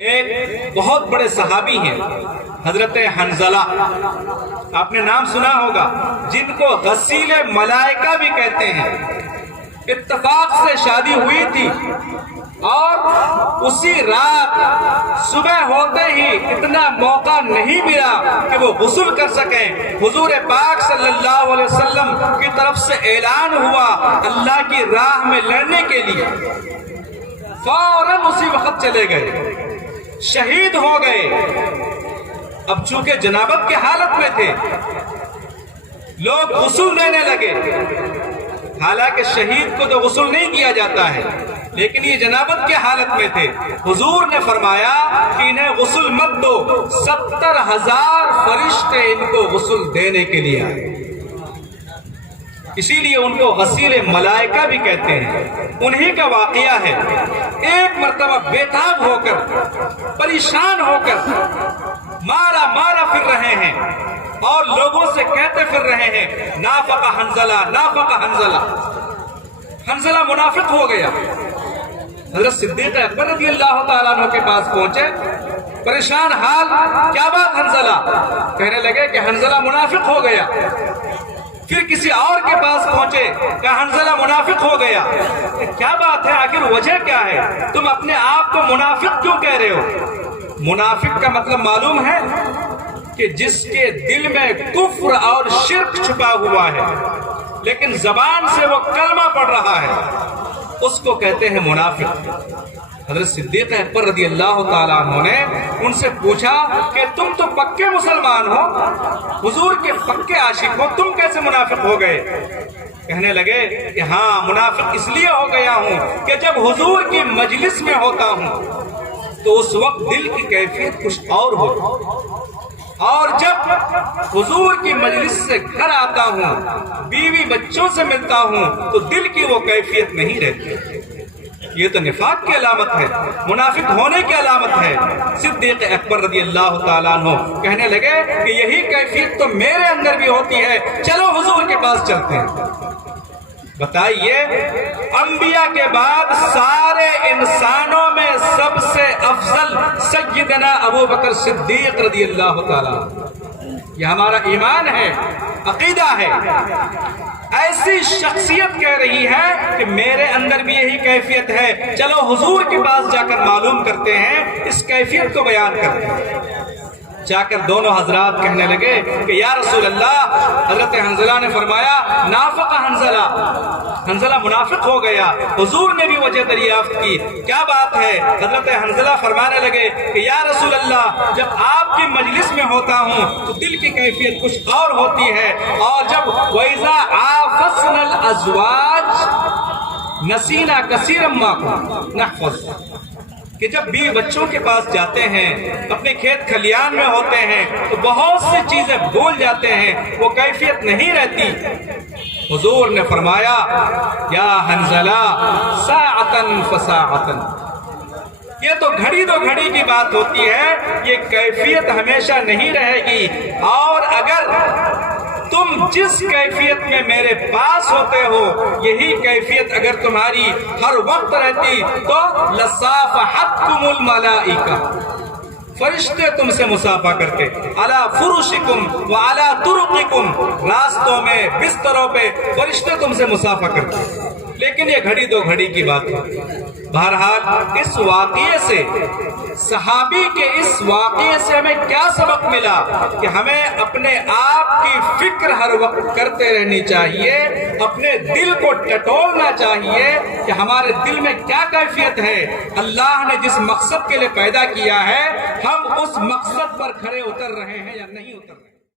ایک بہت بڑے صحابی ہیں حضرت حنظلہ، آپ نے نام سنا ہوگا، جن کو غسیل ملائکہ بھی کہتے ہیں۔ اتفاق سے شادی ہوئی تھی اور اسی رات صبح ہوتے ہی اتنا موقع نہیں ملا کہ وہ غسل کر سکیں۔ حضور پاک صلی اللہ علیہ وسلم کی طرف سے اعلان ہوا اللہ کی راہ میں لڑنے کے لیے، فوراً اسی وقت چلے گئے، شہید ہو گئے۔ اب چونکہ جنابت کی حالت میں تھے، لوگ غسل دینے لگے، حالانکہ شہید کو تو غسل نہیں کیا جاتا ہے، لیکن یہ جنابت کی حالت میں تھے۔ حضور نے فرمایا کہ انہیں غسل مت دو، 70,000 فرشتے ان کو غسل دینے کے لیے آئے، اسی لیے ان کو غسیل ملائکہ بھی کہتے ہیں۔ انہی کا واقعہ ہے، ایک مرتبہ بےتاب ہو کر، پریشان ہو کر مارا مارا پھر رہے ہیں اور لوگوں سے کہتے پھر رہے ہیں نافق حنظلہ، نافق حنظلہ، حنظلہ منافق ہو گیا۔ حضرت صدیق اکبر رضی اللہ تعالیٰ عنہ کے پاس پہنچے، پریشان حال، کیا بات حنظلہ؟ کہنے لگے کہ حنظلہ منافق ہو گیا۔ پھر کسی اور کے پاس پہنچے، کہا حنظلہ منافق ہو گیا۔ کیا بات ہے، آخر وجہ کیا ہے؟ تم اپنے آپ کو منافق کیوں کہہ رہے ہو؟ منافق کا مطلب معلوم ہے کہ جس کے دل میں کفر اور شرک چھپا ہوا ہے لیکن زبان سے وہ کلمہ پڑھ رہا ہے، اس کو کہتے ہیں منافق۔ حضرت صدیق اکبر رضی اللہ تعالیٰ عنہ نے ان سے پوچھا کہ تم تو پکے مسلمان ہو، حضور کے پکے عاشق ہو، تم کیسے منافق ہو گئے؟ کہنے لگے کہ ہاں، منافق اس لیے ہو گیا ہوں کہ جب حضور کی مجلس میں ہوتا ہوں تو اس وقت دل کی کیفیت کچھ اور ہوتی، اور جب حضور کی مجلس سے گھر آتا ہوں، بیوی بچوں سے ملتا ہوں، تو دل کی وہ کیفیت نہیں رہتی۔ یہ تو نفاق کی علامت ہے، منافق ہونے کی علامت ہے۔ صدیق اکبر رضی اللہ تعالیٰ عنہ کہنے لگے کہ یہی کیفیت تو میرے اندر بھی ہوتی ہے، چلو حضور کے پاس چلتے ہیں۔ بتائیے، انبیاء کے بعد سارے انسانوں میں سب سے افضل سیدنا ابو بکر صدیق رضی اللہ تعالیٰ، یہ ہمارا ایمان ہے، عقیدہ ہے۔ ایسی شخصیت کہہ رہی ہے کہ میرے اندر بھی یہی کیفیت ہے، چلو حضور کے پاس جا کر معلوم کرتے ہیں، اس کیفیت کو بیان کرتے ہیں۔ جا کر دونوں حضرات کہنے لگے کہ یا رسول اللہ، حضرت حنظلہ نے فرمایا نافق حنظلہ، حنظلہ منافق ہو گیا۔ حضور نے بھی وجہ دریافت کی، کیا بات ہے؟ حضرت حنظلہ فرمانے لگے کہ یا رسول اللہ، جب آپ کی مجلس میں ہوتا ہوں تو دل کی کیفیت کچھ اور ہوتی ہے، اور جب وَإِذَا عَافَسْنَا الْأَزْوَاجِ نَسِينَا كَثِيرًا مَا كُنَّا نَحْفَظُ، کہ جب بیوی بچوں کے پاس جاتے ہیں، اپنے کھیت کھلیان میں ہوتے ہیں تو بہت سی چیزیں بھول جاتے ہیں، وہ کیفیت نہیں رہتی۔ حضور نے فرمایا یا حنظلہ ساعتاً فساعتاً، یہ تو گھڑی دو گھڑی کی بات ہوتی ہے، یہ کیفیت ہمیشہ نہیں رہے گی، اور اگر تم جس کیفیت میں میرے پاس ہوتے ہو یہی کیفیت اگر تمہاری ہر وقت رہتی تو لصافحتکم الملائکہ، فرشتے تم سے مصافحہ کرتے، علی فرشکم وعلی طرقکم، راستوں میں بستروں پہ فرشتے تم سے مصافحہ کرتے، لیکن یہ گھڑی دو گھڑی کی بات ہے۔ بہرحال اس واقعے سے، صحابی کے اس واقعے سے ہمیں کیا سبق ملا کہ ہمیں اپنے آپ کی فکر ہر وقت کرتے رہنی چاہیے، اپنے دل کو ٹٹولنا چاہیے کہ ہمارے دل میں کیا کیفیت ہے، اللہ نے جس مقصد کے لیے پیدا کیا ہے ہم اس مقصد پر کھرے اتر رہے ہیں یا نہیں اتر رہے ہیں۔